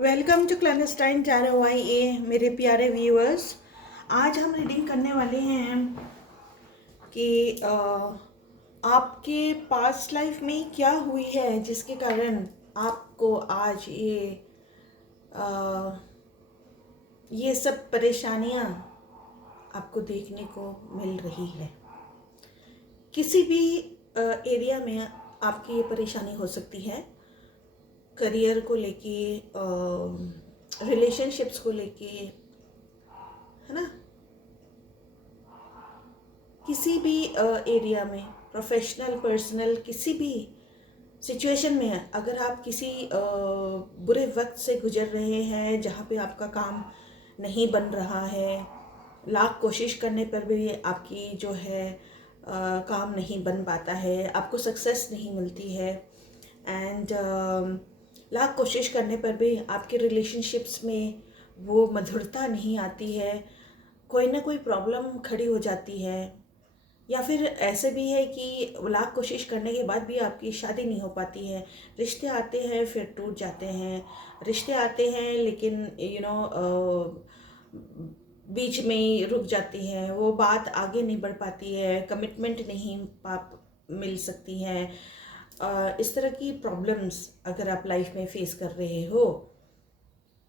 Welcome to clandestine tarot आई ए मेरे प्यारे viewers. आज हम रीडिंग करने वाले हैं कि आपके पास्ट लाइफ में क्या हुई है जिसके कारण आपको आज अ, ये सब परेशानियां आपको देखने को मिल रही है। किसी भी एरिया में आपकी ये परेशानी हो सकती है, करियर को लेके, रिलेशनशिप्स को लेके, है ना। किसी भी एरिया में, प्रोफेशनल पर्सनल किसी भी सिचुएशन में अगर आप किसी बुरे वक्त से गुजर रहे हैं जहाँ पे आपका काम नहीं बन रहा है, लाख कोशिश करने पर भी आपकी जो है काम नहीं बन पाता है, आपको सक्सेस नहीं मिलती है, एंड लाख कोशिश करने पर भी आपके रिलेशनशिप्स में वो मधुरता नहीं आती है, कोई ना कोई प्रॉब्लम खड़ी हो जाती है, या फिर ऐसे भी है कि लाख कोशिश करने के बाद भी आपकी शादी नहीं हो पाती है। रिश्ते आते हैं फिर टूट जाते हैं, रिश्ते आते हैं लेकिन बीच में ही रुक जाती है, वो बात आगे नहीं बढ़ पाती है, कमिटमेंट नहीं मिल सकती है। इस तरह की प्रॉब्लम्स अगर आप लाइफ में फेस कर रहे हो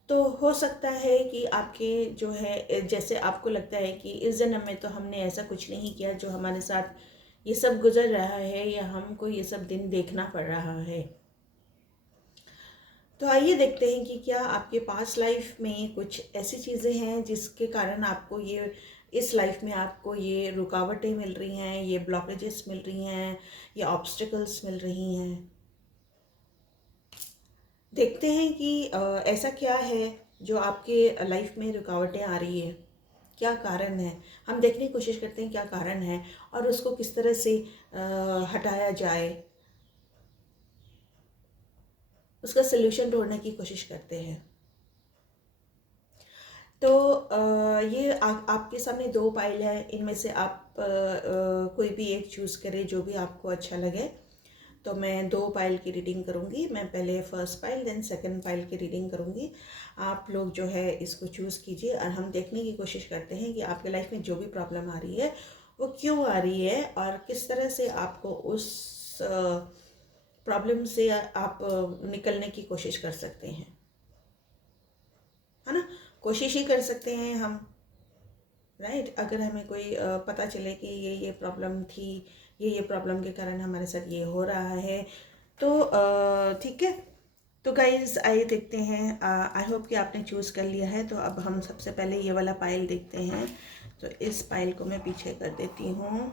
तो हो सकता है कि आपके जो है, जैसे आपको लगता है कि इस जन्म में तो हमने ऐसा कुछ नहीं किया जो हमारे साथ ये सब गुजर रहा है या हमको ये सब दिन देखना पड़ रहा है। तो आइए देखते हैं कि क्या आपके पास्ट लाइफ में कुछ ऐसी चीज़ें हैं जिसके कारण आपको ये इस लाइफ में आपको ये रुकावटें मिल रही हैं, ये ब्लॉकेजेस मिल रही हैं, ये ऑब्स्टिकल्स मिल रही हैं। देखते हैं कि ऐसा क्या है जो आपके लाइफ में रुकावटें आ रही है, क्या कारण है। हम देखने की कोशिश करते हैं क्या कारण है और उसको किस तरह से हटाया जाए, उसका सल्यूशन ढूंढने की कोशिश करते हैं। तो ये आपके सामने दो पाइल है, इनमें से आप कोई भी एक चूज़ करें जो भी आपको अच्छा लगे। तो मैं दो पाइल की रीडिंग करूँगी, मैं पहले first pile then second pile की रीडिंग करूँगी। आप लोग जो है इसको चूज़ कीजिए और हम देखने की कोशिश करते हैं कि आपके लाइफ में जो भी प्रॉब्लम आ रही है वो क्यों आ रही है और किस तरह से आपको उस प्रॉब्लम से आप निकलने की कोशिश कर सकते हैं, है ना। कोशिश ही कर सकते हैं हम, राइट। अगर हमें कोई पता चले कि ये प्रॉब्लम थी, ये प्रॉब्लम के कारण हमारे साथ ये हो रहा है, तो ठीक है। तो गाइज आइए देखते हैं। आई होप कि आपने चूज़ कर लिया है। तो अब हम सबसे पहले ये वाला पाइल देखते हैं। तो इस पाइल को मैं पीछे कर देती हूँ,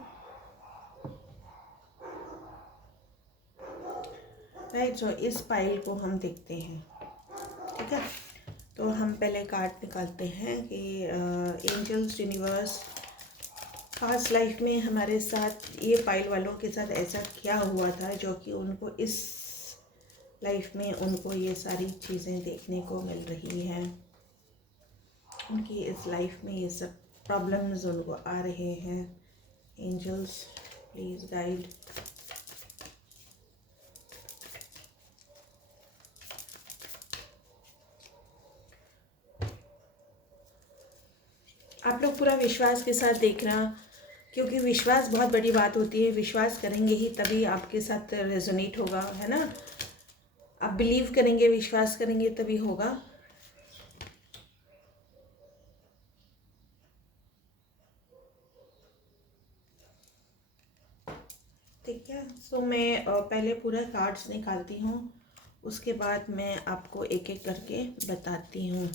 राइट। तो इस पाइल को हम देखते हैं, ठीक है। तो हम पहले कार्ड निकालते हैं कि एंजल्स, यूनिवर्स, पास्ट लाइफ में हमारे साथ ये पाइल वालों के साथ ऐसा क्या हुआ था जो कि उनको इस लाइफ में उनको ये सारी चीज़ें देखने को मिल रही हैं, उनकी इस लाइफ में ये सब प्रॉब्लम्स उनको आ रहे हैं। Angels please guide. आप लोग पूरा विश्वास के साथ देखना, क्योंकि विश्वास बहुत बड़ी बात होती है। विश्वास करेंगे ही तभी आपके साथ रेजोनेट होगा, है ना। आप बिलीव करेंगे, विश्वास करेंगे तभी होगा। ठीक है। सो मैं पहले पूरा कार्ड्स निकालती हूँ, उसके बाद मैं आपको एक एक करके बताती हूँ।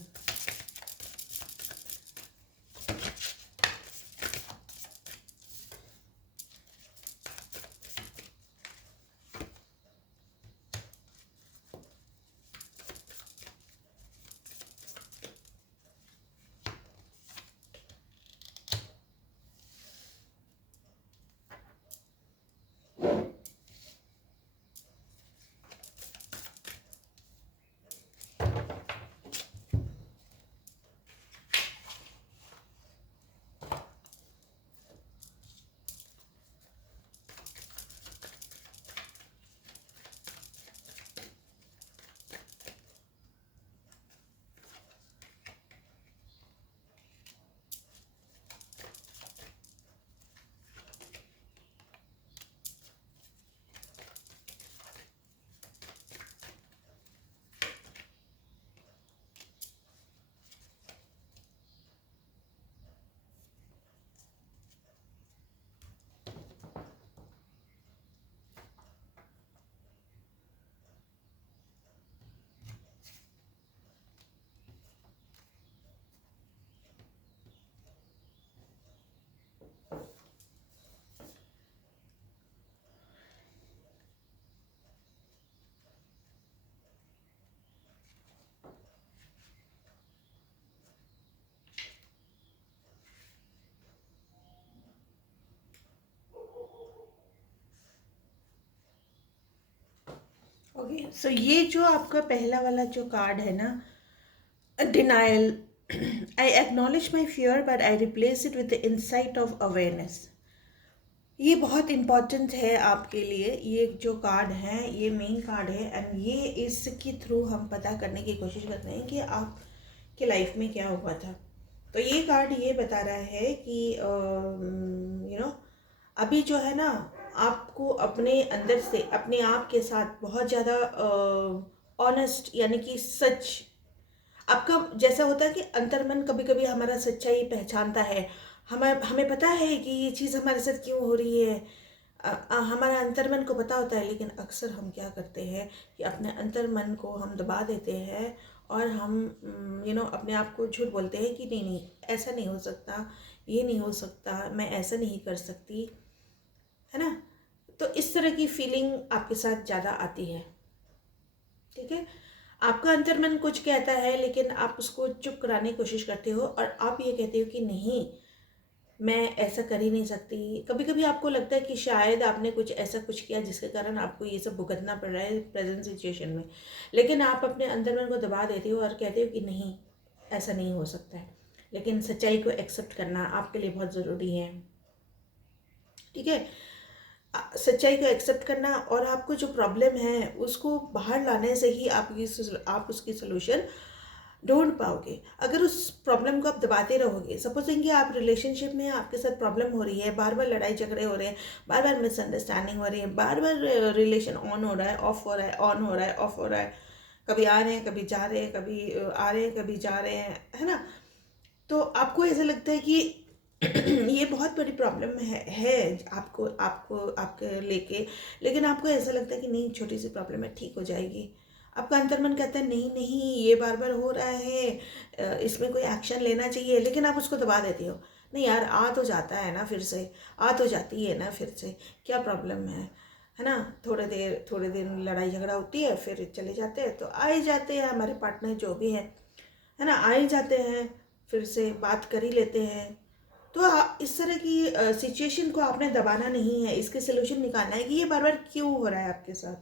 ओके, सो ये जो आपका पहला वाला जो कार्ड है ना, denial, I acknowledge my fear but I replace it with the insight of awareness. ये बहुत इम्पॉर्टेंट है आपके लिए। ये जो कार्ड है ये मेन कार्ड है, एंड ये इसके थ्रू हम पता करने की कोशिश करते हैं कि आपके लाइफ में क्या हुआ था। तो ये कार्ड ये बता रहा है कि अभी जो है ना, आपको अपने अंदर से अपने आप के साथ बहुत ज़्यादा ऑनेस्ट, यानी कि सच, आपका जैसा होता है कि अंतर्मन कभी कभी हमारा सच्चाई पहचानता है। हमें पता है कि ये चीज़ हमारे साथ क्यों हो रही है। हमारा अंतर्मन को पता होता है, लेकिन अक्सर हम क्या करते हैं कि अपने अंतर्मन को हम दबा देते हैं और हम अपने आप को झूठ बोलते हैं कि नहीं नहीं, ऐसा नहीं हो सकता, ये नहीं हो सकता, मैं ऐसा नहीं कर सकती, है ना। तो इस तरह की फीलिंग आपके साथ ज़्यादा आती है। ठीक है, आपका अंतर्मन कुछ कहता है लेकिन आप उसको चुप कराने की कोशिश करते हो और आप ये कहते हो कि नहीं, मैं ऐसा कर ही नहीं सकती। कभी कभी आपको लगता है कि शायद आपने कुछ ऐसा कुछ किया जिसके कारण आपको ये सब भुगतना पड़ रहा है प्रेजेंट सिचुएशन में, लेकिन आप अपने अंतर्मन को दबा देते हो और कहते हो कि नहीं, ऐसा नहीं हो सकता है। लेकिन सच्चाई को एक्सेप्ट करना आपके लिए बहुत ज़रूरी है। ठीक है, सच्चाई को एक्सेप्ट करना और आपको जो प्रॉब्लम है उसको बाहर लाने से ही आप उसकी सोल्यूशन ढूंढ पाओगे। अगर उस प्रॉब्लम को आप दबाते रहोगे, सपोजिंग कि आप रिलेशनशिप में आपके साथ प्रॉब्लम हो रही है, बार बार लड़ाई झगड़े हो रहे हैं, बार बार मिसअंडरस्टैंडिंग हो रही है, बार बार रिलेशन ऑन हो रहा है, ऑफ हो रहा है, ऑन हो रहा है, ऑफ हो रहा है, कभी आ रहे हैं, कभी जा रहे हैं, कभी आ रहे हैं, कभी जा रहे हैं, है ना। तो आपको ऐसा लगता है कि ये बहुत बड़ी प्रॉब्लम है आपको आपको आपके लेके, लेकिन आपको ऐसा लगता है कि नहीं, छोटी सी प्रॉब्लम है, ठीक हो जाएगी। आपका अंतर्मन कहता है नहीं नहीं, ये बार बार हो रहा है, इसमें कोई एक्शन लेना चाहिए, लेकिन आप उसको दबा देते हो। नहीं यार, आ तो जाता है ना फिर से, आ तो जाती है ना फिर से, क्या प्रॉब्लम है ना। थोड़े दिन लड़ाई झगड़ा होती है, फिर चले जाते हैं, तो आ ही जाते हैं हमारे पार्टनर जो भी है ना, आ ही जाते हैं, फिर से बात कर ही लेते हैं। तो इस तरह की सिचुएशन को आपने दबाना नहीं है, इसके सोल्यूशन निकालना है कि ये बार बार क्यों हो रहा है आपके साथ।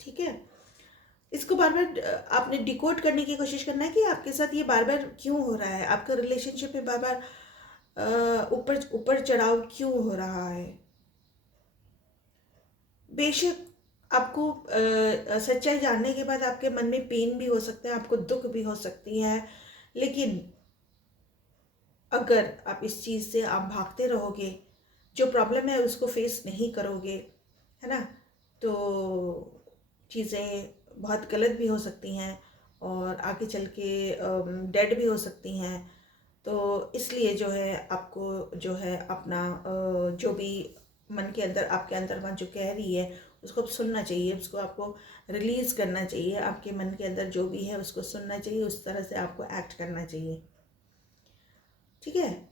ठीक है, इसको बार बार आपने डिकोड करने की कोशिश करना है कि आपके साथ ये बार बार क्यों हो रहा है, आपका रिलेशनशिप में बार बार ऊपर ऊपर चढ़ाव क्यों हो रहा है। बेशक आपको सच्चाई जानने के बाद आपके मन में पेन भी हो सकता है, आपको दुख भी हो सकती है, लेकिन अगर आप इस चीज़ से आप भागते रहोगे, जो प्रॉब्लम है उसको फेस नहीं करोगे, है ना, तो चीज़ें बहुत गलत भी हो सकती हैं और आगे चल के डेड भी हो सकती हैं। तो इसलिए जो है आपको जो है अपना जो भी मन के अंदर आपके अंतर्मन जो कह रही है उसको सुनना चाहिए, उसको आपको रिलीज़ करना चाहिए। आपके मन के अंदर जो भी है उसको सुनना चाहिए, उस तरह से आपको एक्ट करना चाहिए। ठीक है,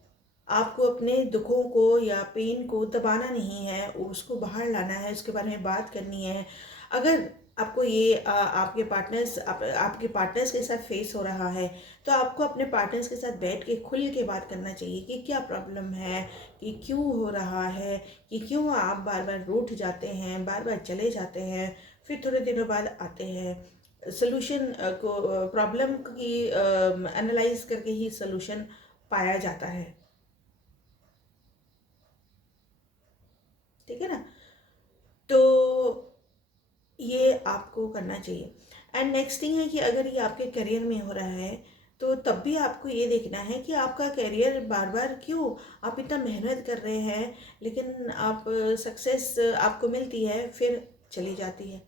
आपको अपने दुखों को या पेन को दबाना नहीं है, उसको बाहर लाना है, उसके बारे में बात करनी है। अगर आपको ये आपके पार्टनर्स के साथ फेस हो रहा है, तो आपको अपने पार्टनर्स के साथ बैठ के खुल के बात करना चाहिए कि क्या प्रॉब्लम है, कि क्यों हो रहा है, कि क्यों आप बार बार रूठ जाते हैं, बार बार चले जाते हैं, फिर थोड़े दिनों बाद आते हैं। सोल्यूशन को प्रॉब्लम की एनालाइज करके ही सोल्यूशन पाया जाता है। ठीक है ना, तो ये आपको करना चाहिए। एंड नेक्स्ट थिंग है कि अगर ये आपके करियर में हो रहा है, तो तब भी आपको ये देखना है कि आपका करियर बार बार क्यों, आप इतना मेहनत कर रहे हैं लेकिन आप सक्सेस आपको मिलती है फिर चली जाती है,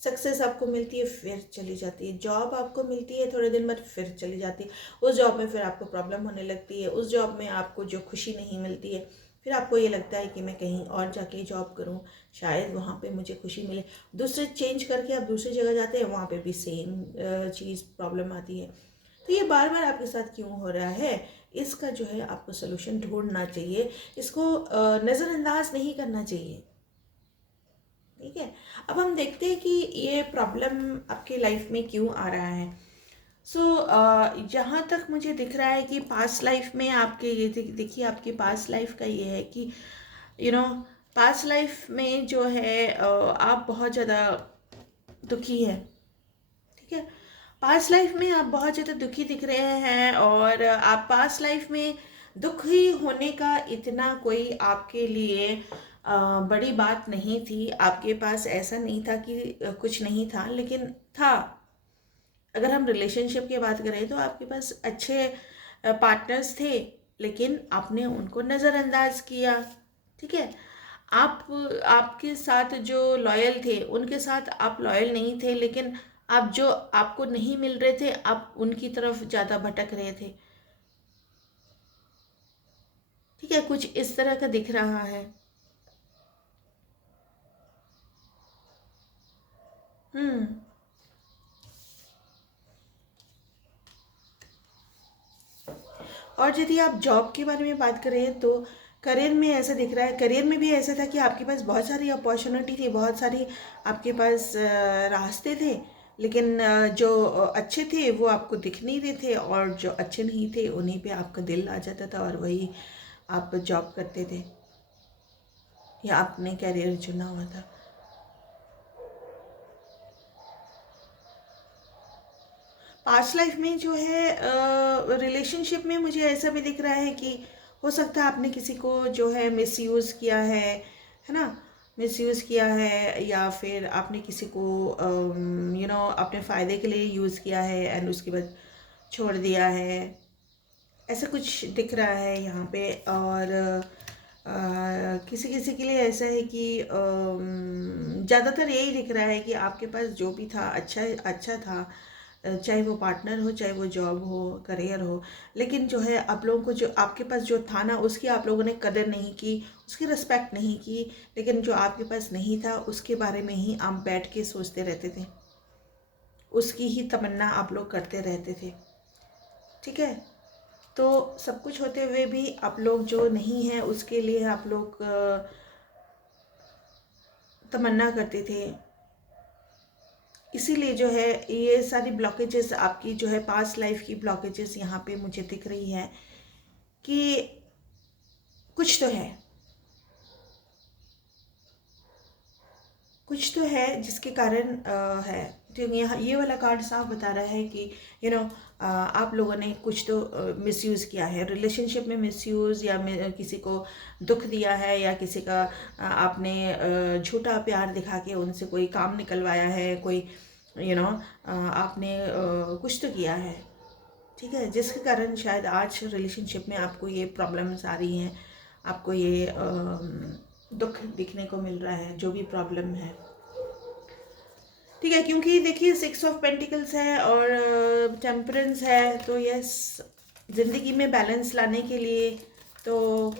सक्सेस आपको मिलती है फिर चली जाती है, जॉब आपको मिलती है थोड़े दिन बाद फिर चली जाती है, उस जॉब में फिर आपको प्रॉब्लम होने लगती है, उस जॉब में आपको जो खुशी नहीं मिलती है, फिर आपको ये लगता है कि मैं कहीं और जाके जॉब करूं, शायद वहाँ पे मुझे खुशी मिले। दूसरे चेंज करके आप दूसरी जगह जाते हैं, वहाँ पे भी सेम चीज़ प्रॉब्लम आती है। तो ये बार बार आपके साथ क्यों हो रहा है, इसका जो है आपको सोल्यूशन ढूंढना चाहिए, इसको नज़रअंदाज नहीं करना चाहिए। ठीक है, अब हम देखते हैं कि ये प्रॉब्लम आपके लाइफ में क्यों आ रहा है। सो जहाँ तक मुझे दिख रहा है कि पास्ट लाइफ में आपके ये देखिए, आपके पास्ट लाइफ का ये है कि यू नो पास्ट लाइफ में जो है आप बहुत ज़्यादा दुखी है, ठीक है। पास्ट लाइफ में आप बहुत ज़्यादा दुखी दिख रहे हैं, और आप पास्ट लाइफ में दुखी होने का इतना कोई आपके लिए बड़ी बात नहीं थी। आपके पास ऐसा नहीं था कि कुछ नहीं था, लेकिन था। अगर हम रिलेशनशिप की बात करें तो आपके पास अच्छे पार्टनर्स थे, लेकिन आपने उनको नज़रअंदाज किया, ठीक है। आप आपके साथ जो लॉयल थे उनके साथ आप लॉयल नहीं थे, लेकिन आप जो आपको नहीं मिल रहे थे आप उनकी तरफ ज़्यादा भटक रहे थे, ठीक है। कुछ इस तरह का दिख रहा है। हम्म। और यदि आप जॉब के बारे में बात करें तो करियर में ऐसा दिख रहा है, करियर में भी ऐसा था कि आपके पास बहुत सारी अपॉर्चुनिटी थी, बहुत सारी आपके पास रास्ते थे, लेकिन जो अच्छे थे वो आपको दिख नहीं रहे थे, और जो अच्छे नहीं थे उन्हीं पे आपका दिल आ जाता था, और वही आप जॉब करते थे या आपने करियर चुना हुआ था। पास्ट लाइफ में जो है रिलेशनशिप में मुझे ऐसा भी दिख रहा है कि हो सकता है आपने किसी को जो है मिसयूज़ किया है ना, मिसयूज़ किया है, या फिर आपने किसी को अपने फ़ायदे के लिए यूज़ किया है एंड उसके बाद छोड़ दिया है। ऐसा कुछ दिख रहा है यहाँ पे। और किसी किसी के लिए ऐसा है कि ज़्यादातर यही दिख रहा है कि आपके पास जो भी था अच्छा अच्छा था, चाहे वो पार्टनर हो, चाहे वो जॉब हो, करियर हो, लेकिन जो है आप लोगों को जो आपके पास जो था ना उसकी आप लोगों ने कदर नहीं की, उसकी रिस्पेक्ट नहीं की, लेकिन जो आपके पास नहीं था उसके बारे में ही आप बैठ के सोचते रहते थे, उसकी ही तमन्ना आप लोग करते रहते थे, ठीक है। तो सब कुछ होते हुए भी आप लोग जो नहीं है उसके लिए आप लोग तमन्ना करते थे। इसीलिए जो है ये सारी ब्लॉकेजेस आपकी जो है पास्ट लाइफ की ब्लॉकेजेस यहाँ पे मुझे दिख रही है कि कुछ तो है, कुछ तो है जिसके कारण है। तो यहाँ ये वाला कार्ड साफ बता रहा है कि आप लोगों ने कुछ तो मिसयूज़ किया है रिलेशनशिप में, मिसयूज़ या किसी को दुख दिया है, या किसी का आपने झूठा प्यार दिखा के उनसे कोई काम निकलवाया है, कोई आपने कुछ तो किया है, ठीक है, जिसके कारण शायद आज रिलेशनशिप में आपको ये प्रॉब्लम्स आ रही हैं, आपको ये दुख दिखने को मिल रहा है, जो भी प्रॉब्लम है, ठीक है। क्योंकि देखिए 6 ऑफ पेंटिकल्स है और टेम्परेंस है, तो यस, ज़िंदगी में बैलेंस लाने के लिए तो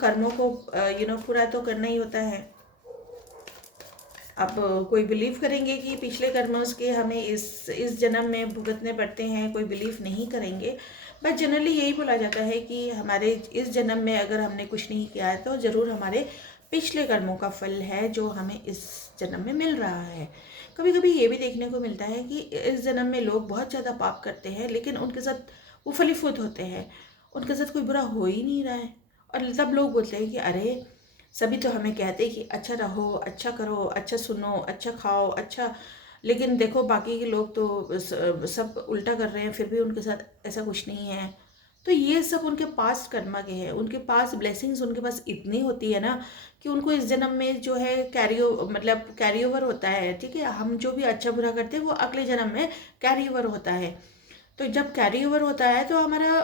कर्मों को पूरा तो करना ही होता है। आप कोई बिलीव करेंगे कि पिछले कर्मों के हमें इस जन्म में भुगतने पड़ते हैं, कोई बिलीव नहीं करेंगे, बट जनरली यही बोला जाता है कि हमारे इस जन्म में अगर हमने कुछ नहीं किया है तो ज़रूर हमारे पिछले कर्मों का फल है जो हमें इस जन्म में मिल रहा है। कभी कभी ये भी देखने को मिलता है कि इस जन्म में लोग बहुत ज़्यादा पाप करते हैं, लेकिन उनके साथ वो फलीफूत होते हैं, उनके साथ कोई बुरा हो ही नहीं रहा है, और तब लोग बोलते हैं कि अरे सभी तो हमें कहते हैं कि अच्छा रहो, अच्छा करो, अच्छा सुनो, अच्छा खाओ, अच्छा, लेकिन देखो बाकी के लोग तो सब उल्टा कर रहे हैं, फिर भी उनके साथ ऐसा कुछ नहीं है। तो ये सब उनके पास कर्मा के हैं, उनके पास ब्लेसिंग्स उनके पास इतनी होती है ना कि उनको इस जन्म में जो है कैरी ओवर होता है, ठीक है। हम जो भी अच्छा बुरा करते हैं वो अगले जन्म में कैरी ओवर होता है। तो जब कैरी ओवर होता है तो हमारा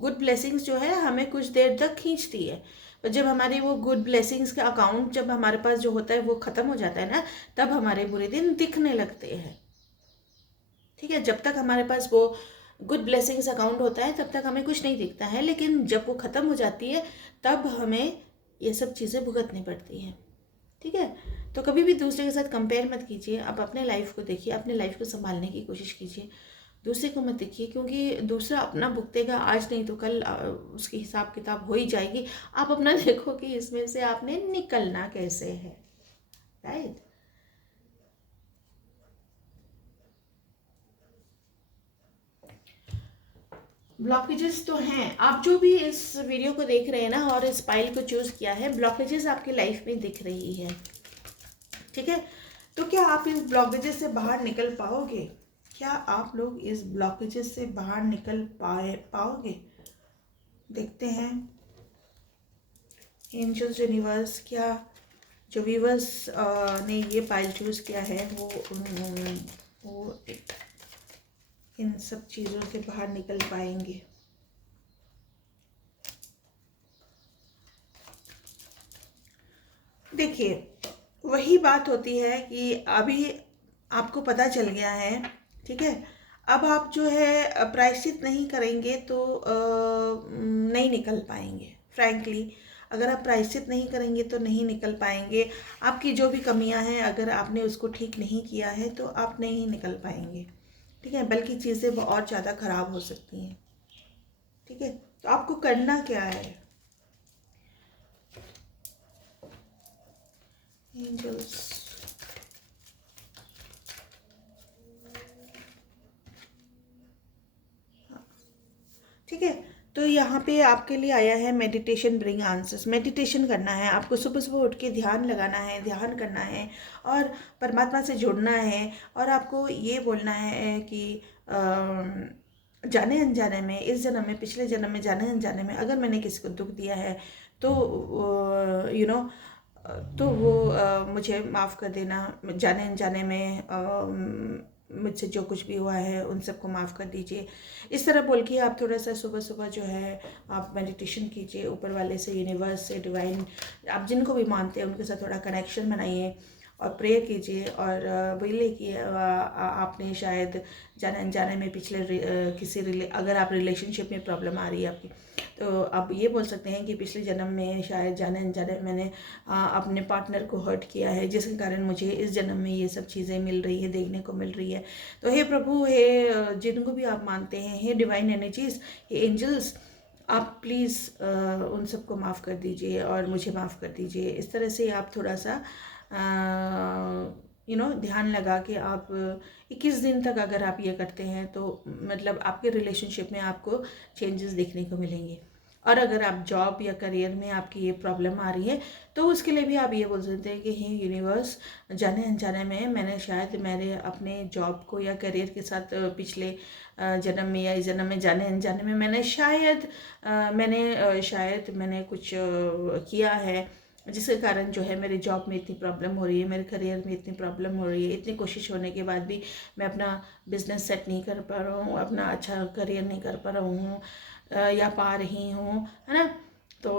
गुड ब्लेसिंग्स जो है हमें कुछ देर तक खींचती है, पर जब हमारी वो गुड ब्लेसिंग्स का अकाउंट जब हमारे पास जो होता है वो ख़त्म हो जाता है ना, तब हमारे बुरे दिन दिखने लगते हैं, ठीक है। जब तक हमारे पास वो गुड ब्लेसिंग्स अकाउंट होता है तब तक हमें कुछ नहीं दिखता है, लेकिन जब वो ख़त्म हो जाती है तब हमें ये सब चीज़ें भुगतनी पड़ती हैं, ठीक है। तो कभी भी दूसरे के साथ कंपेयर मत कीजिए, आप अपने लाइफ को देखिए, अपने लाइफ को संभालने की कोशिश कीजिए, दूसरे को मत देखिए, क्योंकि दूसरा अपना भुगतेगा, आज नहीं तो कल उसकी हिसाब किताब हो ही जाएगी। आप अपना देखो कि इसमें से आपने निकलना कैसे है, राइट। ब्लॉकेजेस तो हैं, आप जो भी इस वीडियो को देख रहे हैं ना और इस पाइल को चूज़ किया है, ब्लॉकेजेस आपकी लाइफ में दिख रही है, ठीक है। तो क्या आप इस ब्लॉकेजेस से बाहर निकल पाओगे? क्या आप लोग इस ब्लॉकेजेस से बाहर निकल पाओगे? देखते हैं एंजल्स, यूनिवर्स, क्या जो व्यूवर्स ने ये पाइल चूज़ किया है वो इन सब चीज़ों से बाहर निकल पाएंगे। देखिए, वही बात होती है कि अभी आपको पता चल गया है, ठीक है। अब आप जो है प्रायश्चित नहीं करेंगे तो नहीं निकल पाएंगे। फ्रैंकली, अगर आप प्रायश्चित नहीं करेंगे तो नहीं निकल पाएंगे। आपकी जो भी कमियां हैं, अगर आपने उसको ठीक नहीं किया है तो आप नहीं निकल पाएंगे, ठीक है। बल्कि चीज़ें और ज़्यादा ख़राब हो सकती हैं, ठीक है। तो आपको करना क्या है? एंजल्स, ठीक है। तो यहाँ पे आपके लिए आया है मेडिटेशन ब्रिंग आंसर्स। मेडिटेशन करना है आपको, सुबह सुबह उठ के ध्यान लगाना है, ध्यान करना है और परमात्मा से जुड़ना है। और आपको ये बोलना है कि जाने अनजाने में, इस जन्म में, पिछले जन्म में, जाने अनजाने में अगर मैंने किसी को दुख दिया है तो तो वो मुझे माफ़ कर देना। जाने अनजाने में मुझसे जो कुछ भी हुआ है उन सबको माफ़ कर दीजिए। इस तरह बोल के आप थोड़ा सा सुबह सुबह जो है आप मेडिटेशन कीजिए, ऊपर वाले से, यूनिवर्स से, डिवाइन, आप जिनको भी मानते हैं उनके साथ थोड़ा कनेक्शन बनाइए और प्रे कीजिए। और बोलिए कि आपने शायद जाने अनजाने में पिछले किसी अगर आप रिलेशनशिप में प्रॉब्लम आ रही है आपकी, तो आप ये बोल सकते हैं कि पिछले जन्म में शायद जाने अनजाने मैंने अपने पार्टनर को हर्ट किया है, जिसके कारण मुझे इस जन्म में ये सब चीज़ें मिल रही है, देखने को मिल रही है। तो हे प्रभु, हे जिनको भी आप मानते हैं, हे डिवाइन एनर्जीज, हे एंजल्स, आप प्लीज़ उन सबको माफ़ कर दीजिए और मुझे माफ़ कर दीजिए। इस तरह से आप थोड़ा सा ध्यान लगा के आप 21 दिन तक अगर आप ये करते हैं तो मतलब आपके रिलेशनशिप में आपको चेंजेस देखने को मिलेंगे। और अगर आप जॉब या करियर में आपकी ये प्रॉब्लम आ रही है तो उसके लिए भी आप ये बोल सकते हैं कि हे यूनिवर्स, जाने अनजाने में मैंने शायद मेरे अपने जॉब को या करियर के साथ पिछले जन्म में या इस जन्म में जाने अनजाने में मैंने शायद मैंने कुछ किया है, जिसके कारण जो है मेरे जॉब में इतनी प्रॉब्लम हो रही है, मेरे करियर में इतनी प्रॉब्लम हो रही है। इतनी कोशिश होने के बाद भी मैं अपना बिजनेस सेट नहीं कर पा रहा हूँ, अपना अच्छा करियर नहीं कर पा रहा हूँ या पा रही हूँ, है ना। तो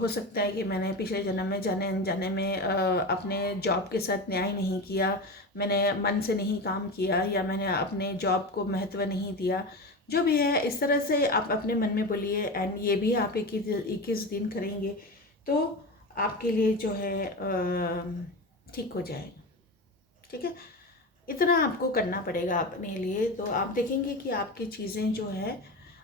हो सकता है कि मैंने पिछले जन्म में जाने अनजाने में अपने जॉब के साथ न्याय नहीं किया, मैंने मन से नहीं काम किया या मैंने अपने जॉब को महत्व नहीं दिया। जो भी है, इस तरह से आप अपने मन में बोलिए। एंड ये भी आप 21 दिन करेंगे तो आपके लिए जो है ठीक हो जाएगा, ठीक है। इतना आपको करना पड़ेगा अपने लिए, तो आप देखेंगे कि आपकी चीज़ें जो है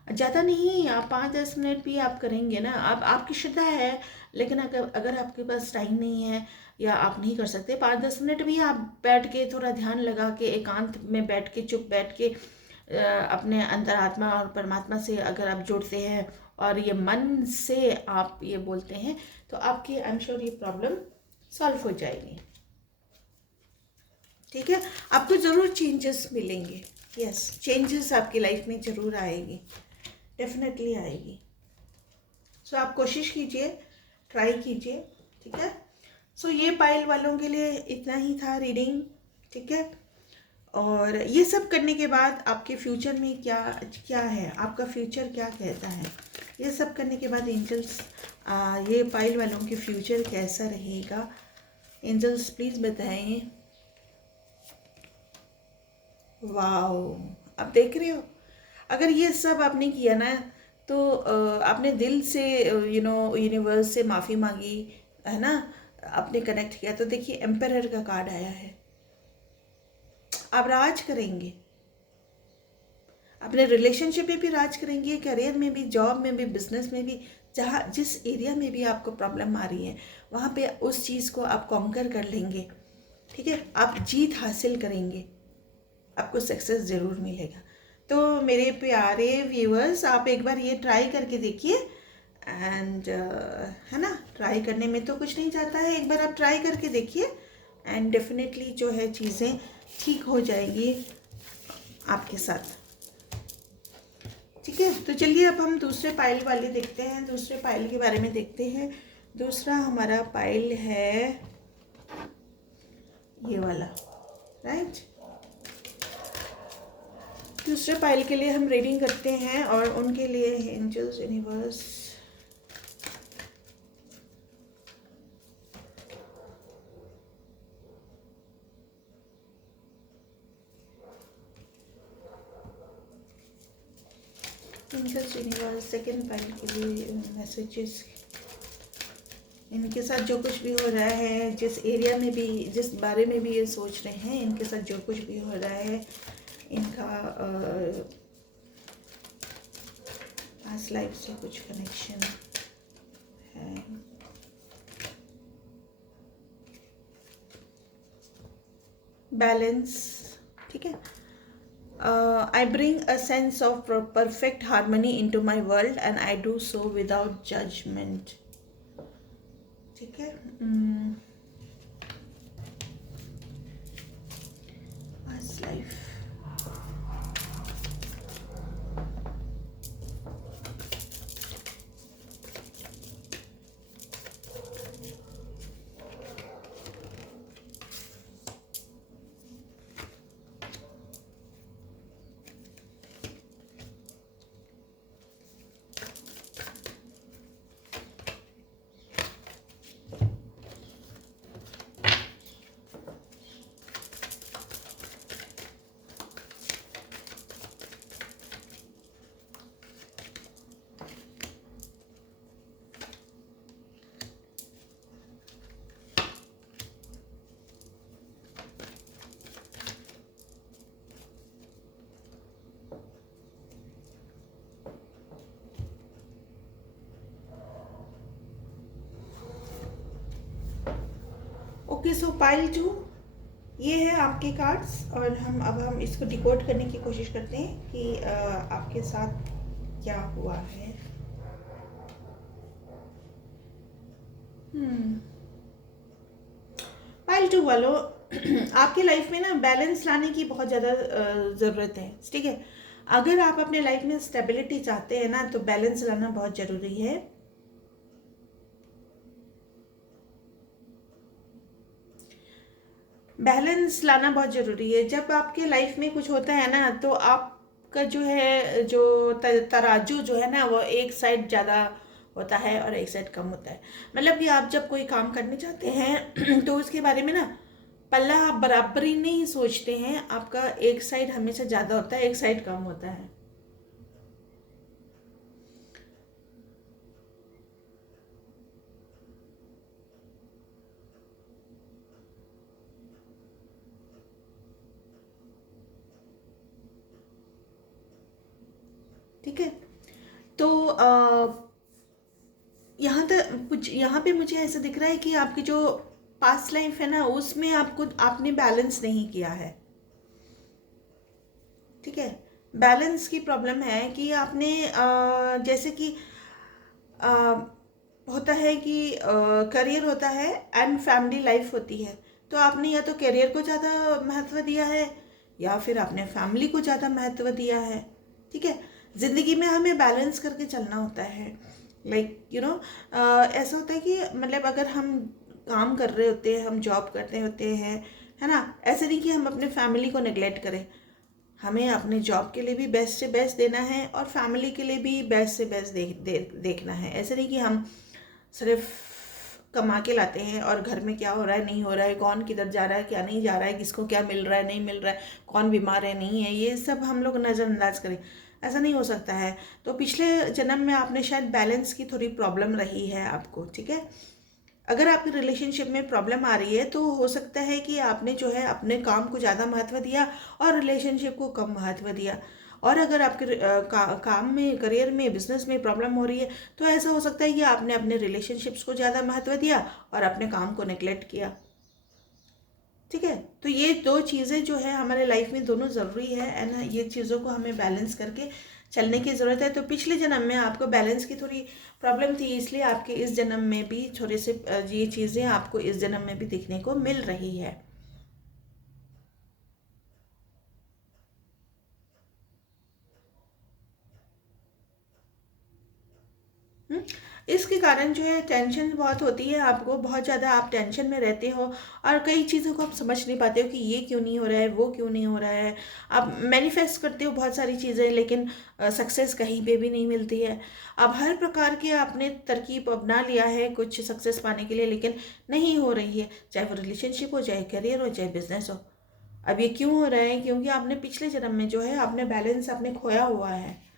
ज़्यादा नहीं, आप 5-10 मिनट भी आप करेंगे ना, आप आपकी श्रद्धा है। लेकिन अगर आपके पास टाइम नहीं है या आप नहीं कर सकते, 5-10 मिनट भी आप बैठ के थोड़ा ध्यान लगा के एकांत में बैठ के, चुप बैठ के अपने अंतरात्मा और परमात्मा से अगर आप जुड़ते हैं और ये मन से आप ये बोलते हैं तो आपकी आई एम श्योर ये प्रॉब्लम सॉल्व हो जाएगी, ठीक है। आपको ज़रूर चेंजेस मिलेंगे। यस, चेंजेस आपकी लाइफ में ज़रूर आएगी, डेफिनेटली आएगी। सो आप कोशिश कीजिए, ट्राई कीजिए, ठीक है। सो ये पाइल वालों के लिए इतना ही था रीडिंग, ठीक है। और ये सब करने के बाद आपके फ्यूचर में क्या क्या है, आपका फ्यूचर क्या कहता है, ये सब करने के बाद एंजल्स ये पाइल वालों के फ्यूचर कैसा रहेगा, एंजल्स प्लीज़ बताएं। वाओ, आप देख रहे हो, अगर ये सब आपने किया ना तो आपने दिल से यूनिवर्स से माफ़ी मांगी, है ना, आपने कनेक्ट किया, तो देखिए एम्परर का कार्ड आया है। आप राज करेंगे, अपने रिलेशनशिप में भी राज करेंगे, करियर में भी, जॉब में भी, बिजनेस में भी, जहाँ जिस एरिया में भी आपको प्रॉब्लम आ रही है वहाँ पे उस चीज़ को आप कॉन्कर कर लेंगे, ठीक है। आप जीत हासिल करेंगे, आपको सक्सेस ज़रूर मिलेगा। तो मेरे प्यारे व्यूअर्स, आप एक बार ये ट्राई करके देखिए। एंड है ना, ट्राई करने में तो कुछ नहीं जाता है, एक बार आप ट्राई करके देखिए एंड डेफिनेटली जो है चीज़ें ठीक हो जाएंगी आपके साथ। ठीक है, तो चलिए अब हम दूसरे पाइल वाले देखते हैं, दूसरे पाइल के बारे में देखते हैं। दूसरा हमारा पाइल है ये वाला, राइट। दूसरे पाइल के लिए हम रीडिंग करते हैं और उनके लिए angels, universe, angels, universe second pile के लिए मैसेजेस, इनके साथ जो कुछ भी हो रहा है, जिस एरिया में भी, जिस बारे में भी ये सोच रहे हैं, इनके साथ जो कुछ भी हो रहा है, इनका पास्ट लाइफ से कुछ कनेक्शन है। बैलेंस, ठीक है। I bring a sense of perfect harmony into my world and I do so without judgment. ठीक है। past life, okay. सो पाइल 2 ये है आपके कार्ड्स, और हम इसको डिकोड करने की कोशिश करते हैं कि आपके साथ क्या हुआ है। पाइल 2 वालों, आपके लाइफ में ना बैलेंस लाने की बहुत ज़्यादा ज़रूरत है, ठीक है। अगर आप अपने लाइफ में स्टेबिलिटी चाहते हैं ना, तो बैलेंस लाना बहुत ज़रूरी है। बैलेंस लाना बहुत ज़रूरी है। जब आपके लाइफ में कुछ होता है ना, तो आपका जो है, जो तराजू जो है ना, वो एक साइड ज़्यादा होता है और एक साइड कम होता है। मतलब कि आप जब कोई काम करने चाहते हैं तो उसके बारे में ना पल्ला आप बराबरी नहीं सोचते हैं, आपका एक साइड हमेशा ज़्यादा होता है, एक साइड कम होता है। ठीक है, तो यहाँ पे मुझे ऐसा दिख रहा है कि आपकी जो पास्ट लाइफ है ना, उसमें आपने बैलेंस नहीं किया है। ठीक है, बैलेंस की प्रॉब्लम है कि आपने जैसे कि होता है कि करियर होता है एंड फैमिली लाइफ होती है, तो आपने या तो करियर को ज़्यादा महत्व दिया है या फिर आपने फैमिली को ज़्यादा महत्व दिया है। ठीक है, ज़िंदगी में हमें बैलेंस करके चलना होता है। लाइक यू नो, ऐसा होता है कि मतलब अगर हम काम कर रहे होते हैं, हम जॉब करते होते हैं, है ना, ऐसे नहीं कि हम अपने फैमिली को नेग्लेक्ट करें। हमें अपने जॉब के लिए भी बेस्ट से बेस्ट देना है और फैमिली के लिए भी बेस्ट से बेस्ट देखना है। ऐसे नहीं कि हम सिर्फ कमा के लाते हैं और घर में क्या हो रहा है, नहीं हो रहा है, कौन किधर जा रहा है, क्या नहीं जा रहा है, किसको क्या मिल रहा है, नहीं मिल रहा है, कौन बीमार है, नहीं है, ये सब हम लोग नज़रअंदाज करें। ऐसा नहीं हो सकता है। तो पिछले जन्म में आपने शायद बैलेंस की थोड़ी प्रॉब्लम रही है आपको। ठीक है, अगर आपकी रिलेशनशिप में प्रॉब्लम आ रही है तो हो सकता है कि आपने जो है अपने काम को ज़्यादा महत्व दिया और रिलेशनशिप को कम महत्व दिया। और अगर आपके काम में, करियर में, बिजनेस में प्रॉब्लम हो रही है, तो ऐसा हो सकता है कि आपने अपने रिलेशनशिप्स को ज़्यादा महत्व दिया और अपने काम को नेग्लेक्ट किया। ठीक है। तो ये दो चीज़ें जो है हमारे लाइफ में दोनों ज़रूरी है एंड ये चीज़ों को हमें बैलेंस करके चलने की ज़रूरत है। तो पिछले जन्म में आपको बैलेंस की थोड़ी प्रॉब्लम थी, इसलिए आपके इस जन्म में भी थोड़े से ये चीज़ें आपको इस जन्म में भी देखने को मिल रही है। हम्म, इसके कारण जो है टेंशन बहुत होती है आपको, बहुत ज़्यादा आप टेंशन में रहते हो और कई चीज़ों को आप समझ नहीं पाते हो कि ये क्यों नहीं हो रहा है, वो क्यों नहीं हो रहा है। आप मैनिफेस्ट करते हो बहुत सारी चीज़ें, लेकिन सक्सेस कहीं पे भी नहीं मिलती है। अब हर प्रकार के आपने तरकीब अपना लिया है कुछ सक्सेस पाने के लिए, लेकिन नहीं हो रही है, चाहे वो रिलेशनशिप हो, चाहे करियर हो, चाहे बिजनेस हो। अब ये क्यों हो रहा है? क्योंकि आपने पिछले जन्म में जो है आपने बैलेंस आपने खोया हुआ है।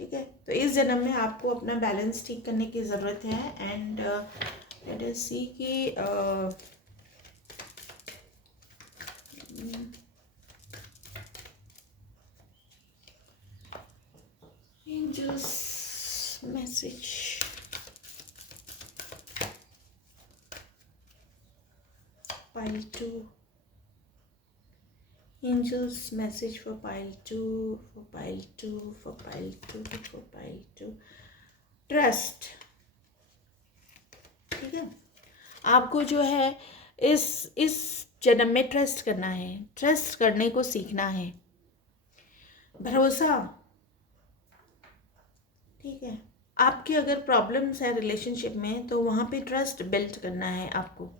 ठीक है, तो इस जन्म में आपको अपना बैलेंस ठीक करने की ज़रूरत है। एंड लेट अस सी कि angels message pile 2, angels message for pile 2, for pile 2, for pile 2, for pile 2, trust. ठीक है, आपको जो है इस जन्म में ट्रस्ट करना है, ट्रस्ट करने को सीखना है, भरोसा। ठीक है, आपके अगर प्रॉब्लम्स है रिलेशनशिप में तो वहाँ पे ट्रस्ट बिल्ड करना है आपको।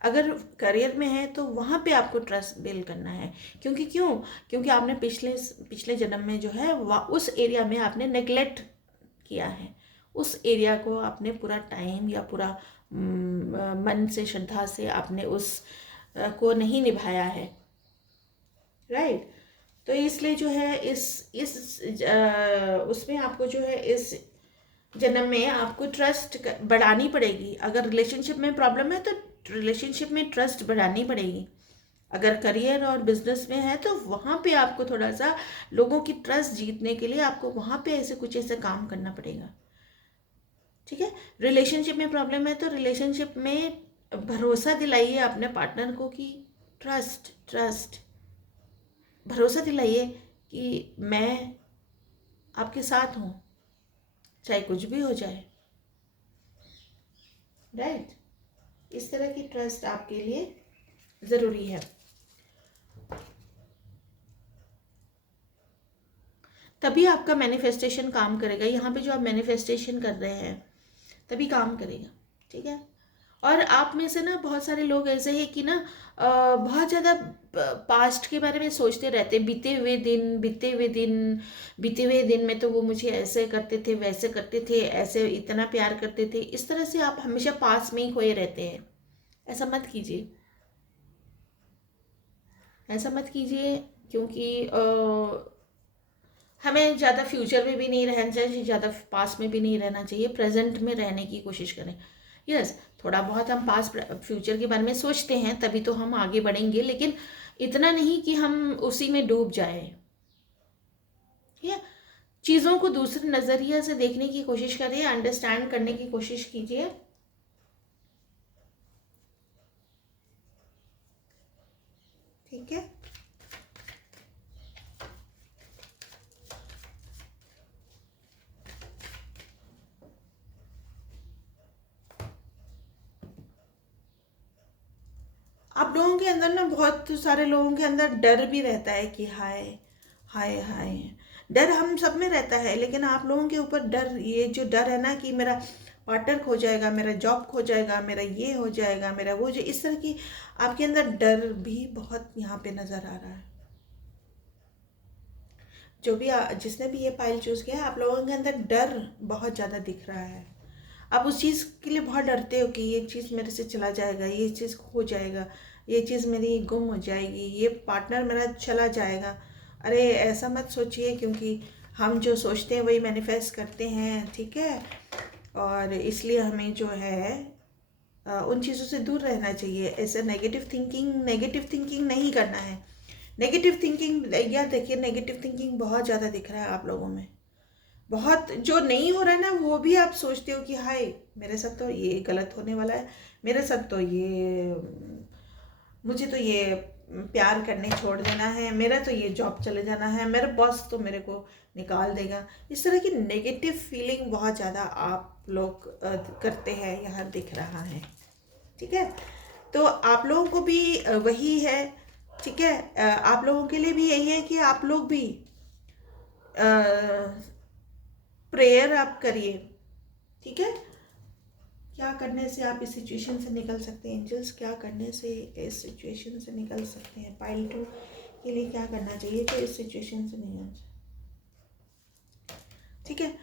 अगर करियर में है तो वहाँ पे आपको ट्रस्ट बिल्ड करना है। क्योंकि आपने पिछले जन्म में जो है उस एरिया में आपने नेग्लेक्ट किया है, उस एरिया को आपने पूरा टाइम या पूरा मन से श्रद्धा से आपने उस को नहीं निभाया है, राइट। तो इसलिए जो है उसमें आपको जो है इस जन्म में आपको ट्रस्ट बढ़ानी पड़ेगी। अगर रिलेशनशिप में प्रॉब्लम है तो रिलेशनशिप में ट्रस्ट बढ़ानी पड़ेगी। अगर करियर और बिजनेस में है तो वहाँ पे आपको थोड़ा सा लोगों की ट्रस्ट जीतने के लिए आपको वहाँ पे ऐसे काम करना पड़ेगा। ठीक है, रिलेशनशिप में प्रॉब्लम है तो रिलेशनशिप में भरोसा दिलाइए अपने पार्टनर को कि ट्रस्ट भरोसा दिलाइए कि मैं आपके साथ हूँ, चाहे कुछ भी हो जाए, राइट। इस तरह की ट्रस्ट आपके लिए ज़रूरी है, तभी आपका मैनिफेस्टेशन काम करेगा। यहाँ पे जो आप मैनिफेस्टेशन कर रहे हैं तभी काम करेगा। ठीक है, और आप में से ना बहुत सारे लोग ऐसे हैं कि ना बहुत ज़्यादा पास्ट के बारे में सोचते रहते हैं, बीते हुए दिन में तो वो मुझे ऐसे करते थे, वैसे करते थे, ऐसे इतना प्यार करते थे। इस तरह से आप हमेशा पास में ही खोए रहते हैं। ऐसा मत कीजिए, ऐसा मत कीजिए, क्योंकि हमें ज़्यादा फ्यूचर में भी नहीं रहना चाहिए, ज़्यादा पास में भी नहीं रहना चाहिए, प्रेजेंट में रहने की कोशिश करें। यस, थोड़ा बहुत हम पास फ्यूचर के बारे में सोचते हैं तभी तो हम आगे बढ़ेंगे, लेकिन इतना नहीं कि हम उसी में डूब जाए। या चीज़ों को दूसरे नज़रिए से देखने की कोशिश करिए, अंडरस्टैंड करने की कोशिश कीजिए। ठीक है, आप लोगों के अंदर ना बहुत सारे लोगों के अंदर डर भी रहता है कि हाय हाय हाय, डर हम सब में रहता है, लेकिन आप लोगों के ऊपर डर, ये जो डर है ना कि मेरा पार्टनर खो जाएगा, मेरा जॉब खो जाएगा, मेरा ये हो जाएगा, मेरा वो जो, इस तरह की आपके अंदर डर भी बहुत यहाँ पे नज़र आ रहा है। जो भी जिसने भी ये फाइल चूज़ किया है, आप लोगों के अंदर डर बहुत ज़्यादा दिख रहा है। आप उस चीज़ के लिए बहुत डरते हो कि ये चीज़ मेरे से चला जाएगा, ये चीज़ खो जाएगा, ये चीज़ मेरी गुम हो जाएगी, ये पार्टनर मेरा चला जाएगा। अरे ऐसा मत सोचिए, क्योंकि हम जो सोचते हैं वही मैनिफेस्ट करते हैं। ठीक है, और इसलिए हमें जो है उन चीज़ों से दूर रहना चाहिए। ऐसे नेगेटिव थिंकिंग नहीं करना है। नेगेटिव थिंकिंग, या देखिए नेगेटिव थिंकिंग बहुत ज़्यादा दिख रहा है आप लोगों में। बहुत जो नहीं हो रहा है ना वो भी आप सोचते हो कि हाय मेरे साथ तो ये गलत होने वाला है, मेरे साथ तो ये मुझे तो ये प्यार करने छोड़ देना है, मेरा तो ये जॉब चले जाना है, मेरा बॉस तो मेरे को निकाल देगा। इस तरह की नेगेटिव फीलिंग बहुत ज़्यादा आप लोग करते हैं, यहाँ दिख रहा है। ठीक है, तो आप लोगों को भी वही है। ठीक है, आप लोगों के लिए भी यही है कि आप लोग भी प्रेयर आप करिए। ठीक है, क्या करने से आप इस सिचुएशन से निकल सकते हैं एंजल्स, क्या करने से इस सिचुएशन से निकल सकते हैं। पाइल 2 के लिए क्या करना चाहिए तो इस सिचुएशन से नहीं आ। ठीक है,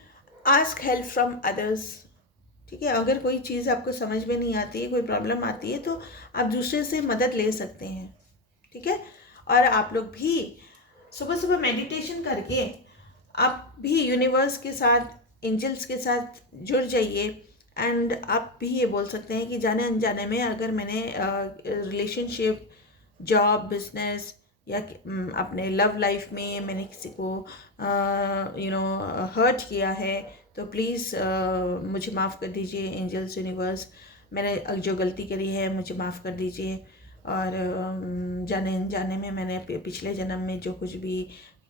आस्क हेल्प फ्रॉम अदर्स। ठीक है, अगर कोई चीज़ आपको समझ में नहीं आती है, कोई प्रॉब्लम आती है, तो आप दूसरे से मदद ले सकते हैं। ठीक है, और आप लोग भी सुबह सुबह मेडिटेशन करके आप भी यूनिवर्स के साथ, एंजल्स के साथ जुड़ जाइए। एंड आप भी ये बोल सकते हैं कि जाने अनजाने में अगर मैंने रिलेशनशिप, जॉब, बिजनेस या अपने लव लाइफ में मैंने किसी को हर्ट किया है, तो प्लीज़ मुझे माफ़ कर दीजिए एंजल्स, यूनिवर्स, मैंने जो गलती करी है मुझे माफ़ कर दीजिए। और जाने अनजाने में मैंने पिछले जन्म में जो कुछ भी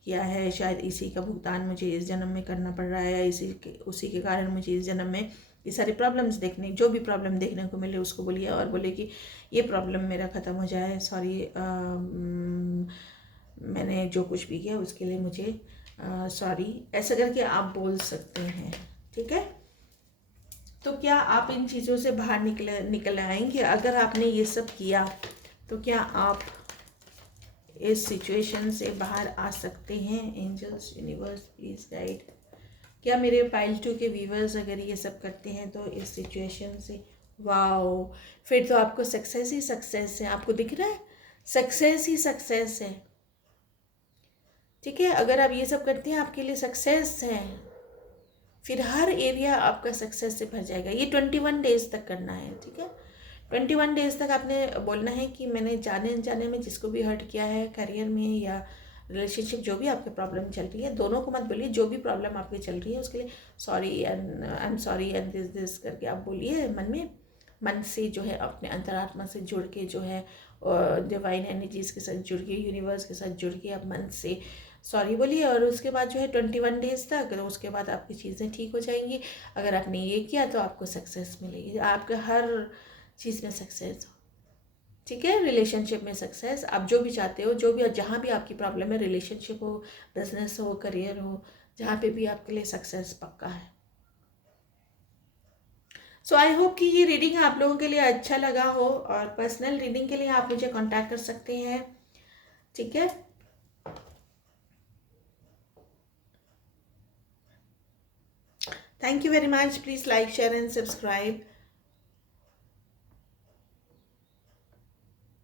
किया है, शायद इसी का भुगतान मुझे इस जन्म में करना पड़ रहा है, उसी के कारण मुझे इस जन्म में ये सारी प्रॉब्लम्स जो भी प्रॉब्लम देखने को मिले उसको बोलिए और बोले कि ये प्रॉब्लम मेरा ख़त्म हो जाए। सॉरी, मैंने जो कुछ भी किया उसके लिए मुझे सॉरी, ऐसा करके आप बोल सकते हैं। ठीक है, तो क्या आप इन चीज़ों से बाहर निकल आएंगे? अगर आपने ये सब किया तो क्या आप इस सिचुएशन से बाहर आ सकते हैं? Angels, universe, please guide. क्या मेरे पाइल 2 के व्यूवर्स अगर ये सब करते हैं तो इस सिचुएशन से, वाओ, फिर तो आपको सक्सेस ही सक्सेस है। आपको दिख रहा है, सक्सेस ही सक्सेस है। ठीक है, अगर आप ये सब करते हैं आपके लिए सक्सेस है, फिर हर एरिया आपका सक्सेस से भर जाएगा। ये 21 डेज तक करना है। ठीक है, 21 डेज तक आपने बोलना है कि मैंने जाने अनजाने में जिसको भी हर्ट किया है, करियर में या रिलेशनशिप, जो भी आपके प्रॉब्लम चल रही है, दोनों को मत बोलिए, जो भी प्रॉब्लम आपकी चल रही है उसके लिए sorry and I am sorry and this करके आप बोलिए मन से जो है, अपने अंतरात्मा से जुड़ के जो है, डिवाइन एनर्जीज़ के साथ जुड़ के, यूनिवर्स के साथ जुड़ के आप मन से सॉरी बोलिए। और उसके बाद जो है 21 डेज तक, तो उसके बाद आपकी चीज़ें ठीक हो जाएंगी। अगर आपने ये किया तो आपको सक्सेस मिलेगी, आपका हर चीज़ में सक्सेस हो। ठीक है, रिलेशनशिप में सक्सेस, आप जो भी चाहते हो, जो भी जहाँ भी आपकी प्रॉब्लम है, रिलेशनशिप हो, बिजनेस हो, करियर हो, जहाँ पे भी आपके लिए सक्सेस पक्का है। सो आई होप कि ये रीडिंग आप लोगों के लिए अच्छा लगा हो, और पर्सनल रीडिंग के लिए आप मुझे कांटेक्ट कर सकते हैं। ठीक है, thank you very much. Please like, share and subscribe.